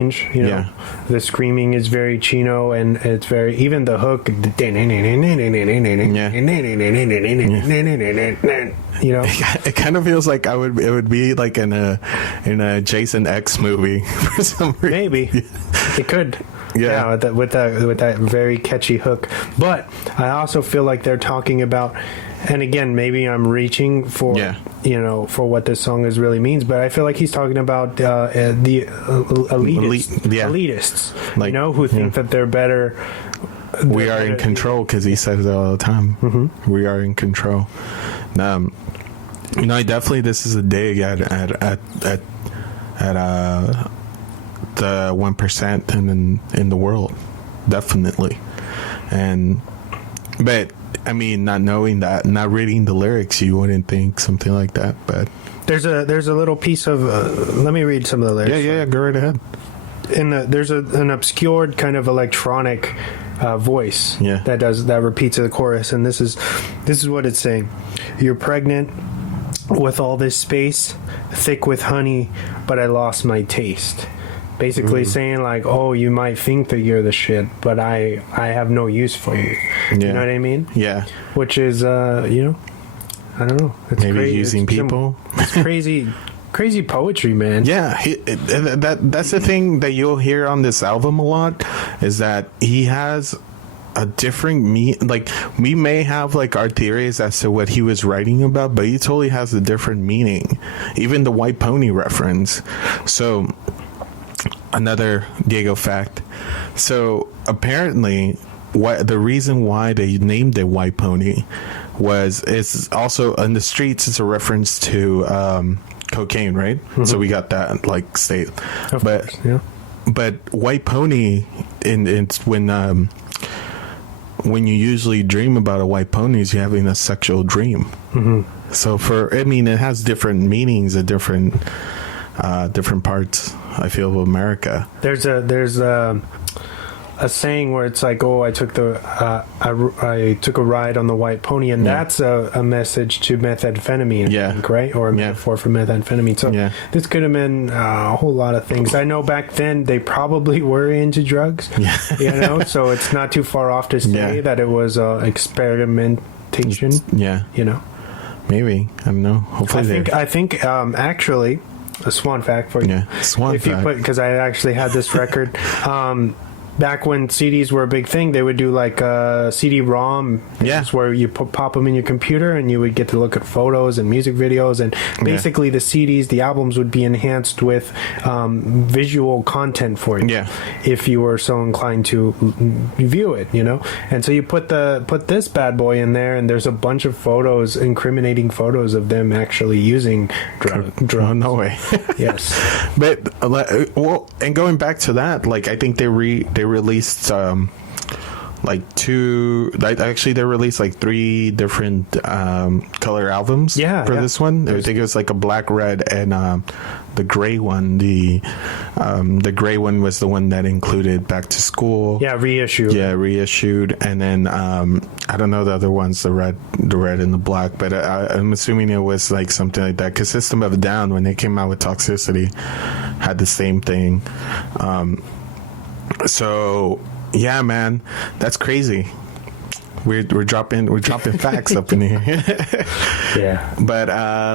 You know, the screaming is very Chino, and it's very, even the hook. You know, it kind of feels like it would be like in a Jason X movie for some reason. Maybe it could. Yeah, with that very catchy hook. But I also feel like they're talking about, and again, maybe I'm reaching for for what this song really means, but I feel like he's talking about the elitists, like, who think that they're better. We are in control, because he says it all the time. Mm-hmm. We are in control. Definitely this is a dig at the 1% in the world, definitely. But I mean, not knowing that, not reading the lyrics, you wouldn't think something like that. But there's a little piece of let me read some of the lyrics. Yeah, go right ahead. There's an obscured kind of electronic voice that repeats the chorus, and this is what it's saying. You're pregnant with all this space, thick with honey, but I lost my taste. Basically saying like, oh, you might think that you're the shit, but I have no use for you. You know what I mean? Yeah. Which is, I don't know. It's maybe crazy. Using people. It's crazy poetry, man. Yeah, that's the thing that you'll hear on this album a lot, is that he has a different like, we may have like our theories as to what he was writing about, but he totally has a different meaning. Even the White Pony reference. So another Diego fact. So apparently, the reason why they named it White Pony it's also in the streets. It's a reference to cocaine, right? Mm-hmm. So we got that like state, of course, yeah. But White Pony, it's when you usually dream about a white pony, is you're having a sexual dream. Mm-hmm. So it has different meanings at different parts, I feel, of America. There's a saying where it's like, oh, I took I took a ride on the white pony, and that's a message to methamphetamine, I think, right? Or a metaphor for methamphetamine. So this could have been a whole lot of things. I know back then they probably were into drugs, so it's not too far off to say that it was experimentation. Maybe, I don't know. Hopefully, I think actually, a swan fact for you. Yeah, swan fact. Because I actually had this record. Back when CDs were a big thing, they would do like a CD-ROM, where you pop them in your computer, and you would get to look at photos and music videos, and basically the CDs, the albums would be enhanced with visual content for you, if you were so inclined to view it, And so you put this bad boy in there, and there's a bunch of photos, incriminating photos of them actually using drugs. Oh, no way. Yes, but and going back to that, like, I think they released they released like 3 different color albums for this one. I think it was like a black, red, and the gray one. The gray one was the one that included Back to School. Reissued. And then I don't know the other ones, the red and the black, but I'm assuming it was like something like that, because System of a Down, when they came out with Toxicity, had the same thing. So yeah, man, that's crazy. We're dropping facts up in here. But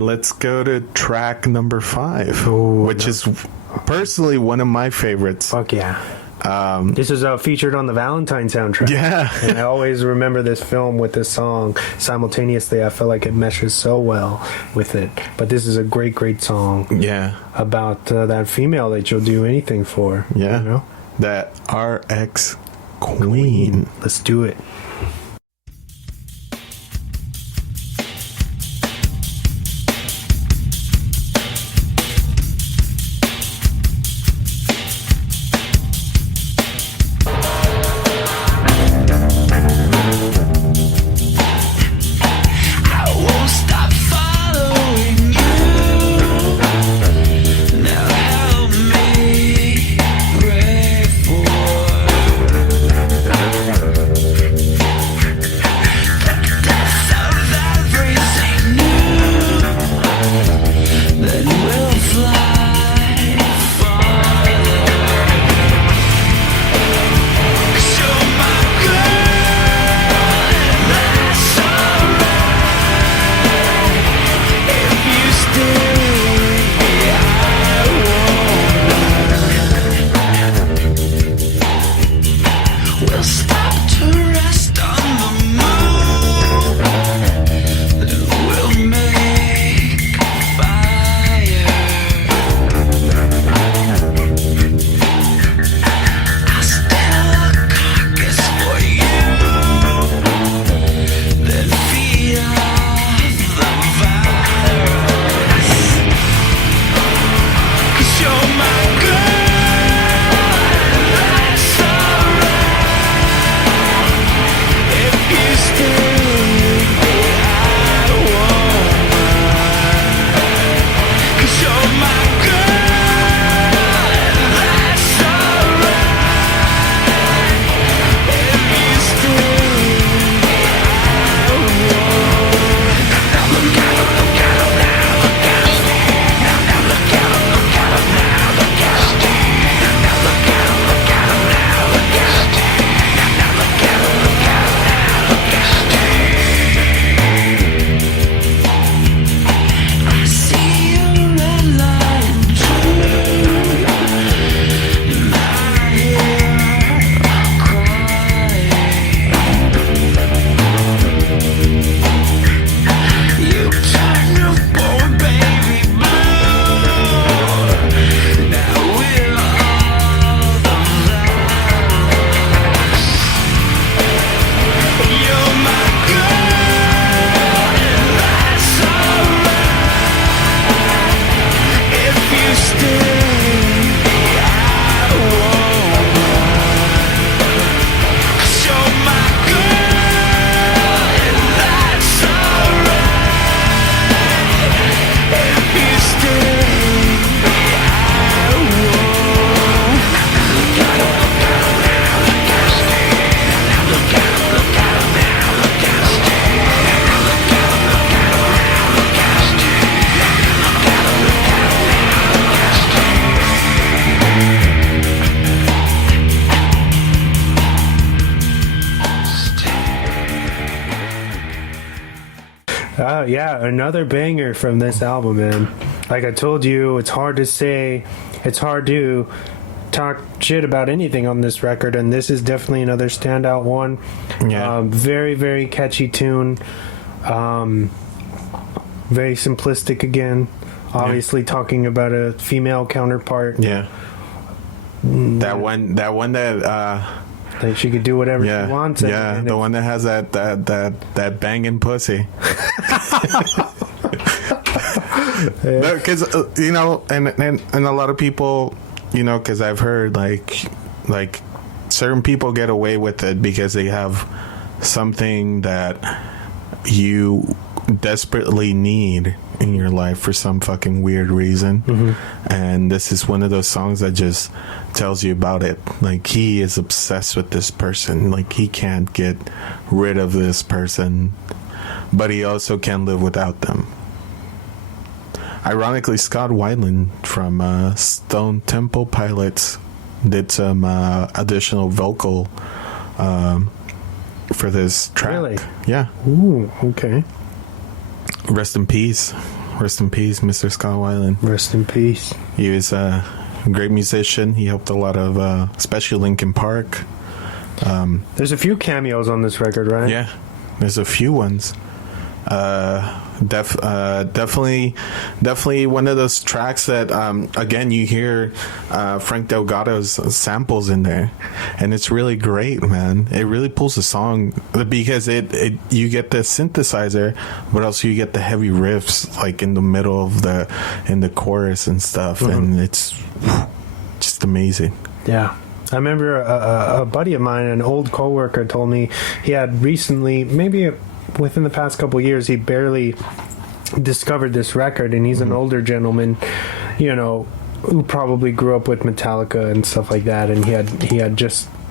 let's go to track number 5, which is personally one of my favorites. Fuck yeah. This is featured on the Valentine soundtrack. Yeah. And I always remember this film with this song simultaneously. I feel like it meshes so well with it. But this is a great, great song. Yeah. About that female that you'll do anything for. Yeah. That RX Queen. Let's do it. Now help me pray for Yeah, another banger from this album, man. Like I told you, it's hard to say, it's hard to talk shit about anything on this record, and this is definitely another standout one. Yeah. Very, very catchy tune. Very simplistic again. Obviously talking about a female counterpart. Yeah. That one that Like she could do whatever she wants. Yeah, the one that has that banging pussy. Because you know, and a lot of people, you know, because I've heard like certain people get away with it because they have something that you desperately need in your life for some fucking weird reason. And this is one of those songs that just tells you about it. Like, he is obsessed with this person, like he can't get rid of this person, but he also can't live without them. Ironically, Scott Weiland from Stone Temple Pilots did some additional vocal for this track. Really? Yeah. Ooh, okay. Rest in peace, Mr. Scott Weiland. Rest in peace. He was a great musician. He helped a lot of, especially Linkin Park. There's a few cameos on this record, right? Yeah, there's a few ones. Definitely one of those tracks that again you hear Frank Delgado's samples in there, and it's really great, man. It really pulls the song because it you get the synthesizer, but also you get the heavy riffs like in the middle of the chorus and stuff, and it's just amazing. Yeah. I remember a buddy of mine, an old coworker, told me he had recently, maybe within the past couple of years, he barely discovered this record, and he's an older gentleman, you know, who probably grew up with Metallica and stuff like that, and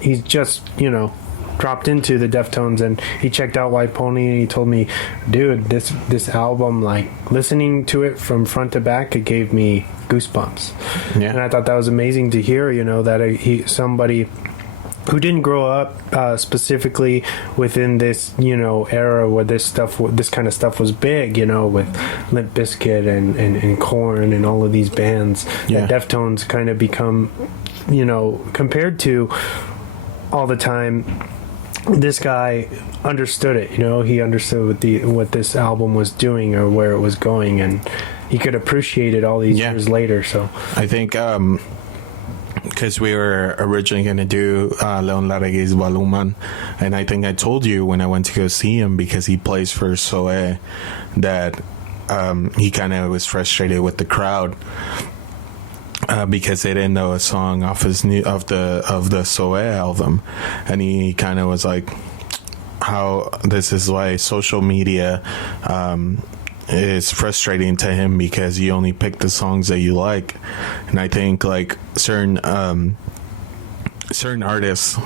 he's just you know, dropped into the Deftones, and he checked out White Pony, and he told me, dude, this album, like listening to it from front to back, it gave me goosebumps. Yeah. And I thought that was amazing to hear, you know, that somebody who didn't grow up specifically within this, you know, era where this kind of stuff was big, you know, with Limp Bizkit and Korn and all of these bands. Yeah. That Deftones kind of become, you know, compared to all the time. This guy understood it, you know. He understood what this album was doing or where it was going, and he could appreciate it all these years later. So I think because we were originally going to do Leon Larregui's Baluman, and I think I told you when I went to go see him, because he plays for Zoe, that he kind of was frustrated with the crowd because they didn't know a song off his of the Zoe album, and he kind of was like, how this is why social media is frustrating to him, because you only pick the songs that you like. And I think like certain artists,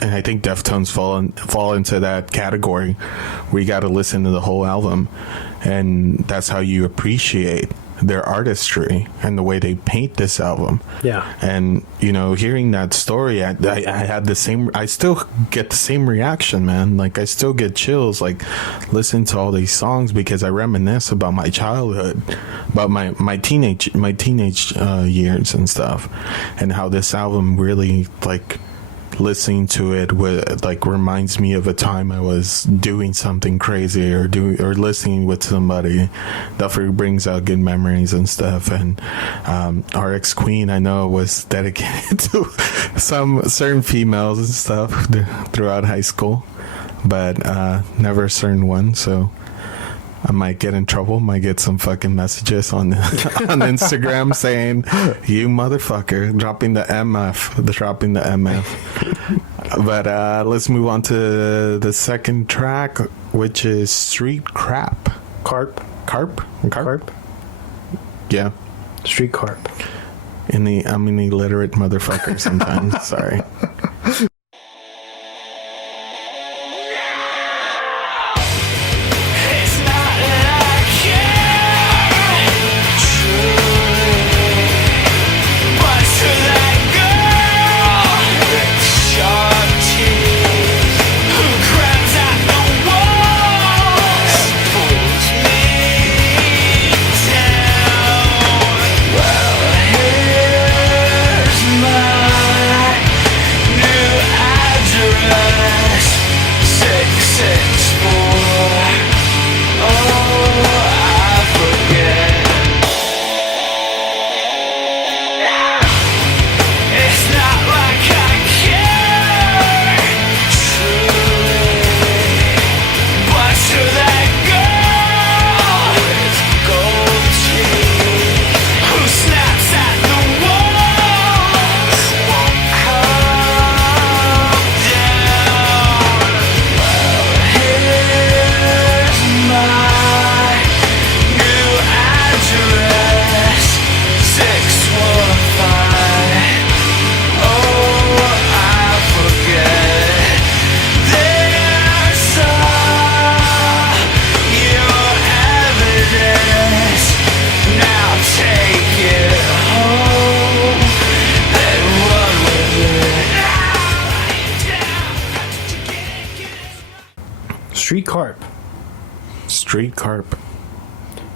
and I think Deftones fall into that category, where you got to listen to the whole album, and that's how you appreciate their artistry and the way they paint this album. Yeah. And you know, hearing that story, I had the same, I still get the same reaction, man. Like, I still get chills, like, listening to all these songs, because I reminisce about my childhood, about my teenage years and stuff, and how this album really, like, listening to it reminds me of a time I was doing something crazy or listening with somebody. Definitely brings out good memories and stuff. And RX Queen, I know, was dedicated to some certain females and stuff throughout high school, but never a certain one. So I might get in trouble, might get some fucking messages on Instagram saying, you motherfucker, dropping the MF. But let's move on to the second track, which is Street Crap. Carp. Yeah. Street Carp. I'm an illiterate motherfucker sometimes. Sorry. Street Carp. Street Carp.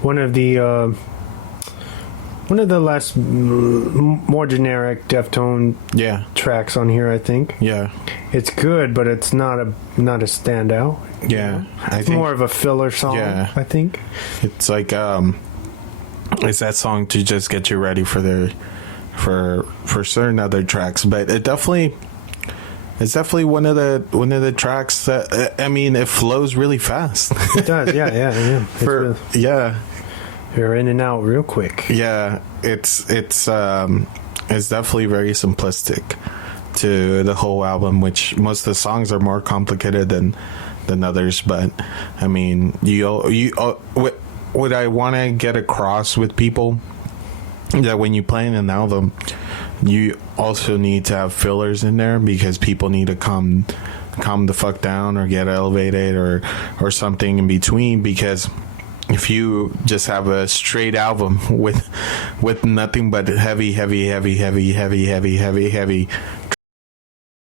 One of the less more generic Deftone tracks on here, I think. Yeah. It's good, but it's not a standout. Yeah. It's more of a filler song, I think. It's like it's that song to just get you ready for certain other tracks, but it's definitely one of the tracks that it flows really fast. It does, yeah. You're in and out real quick. Yeah, it's definitely very simplistic to the whole album, which most of the songs are more complicated than others. But what I want to get across with people that when you play in an album, you also need to have fillers in there because people need to calm the fuck down or get elevated or something in between, because if you just have a straight album with nothing but heavy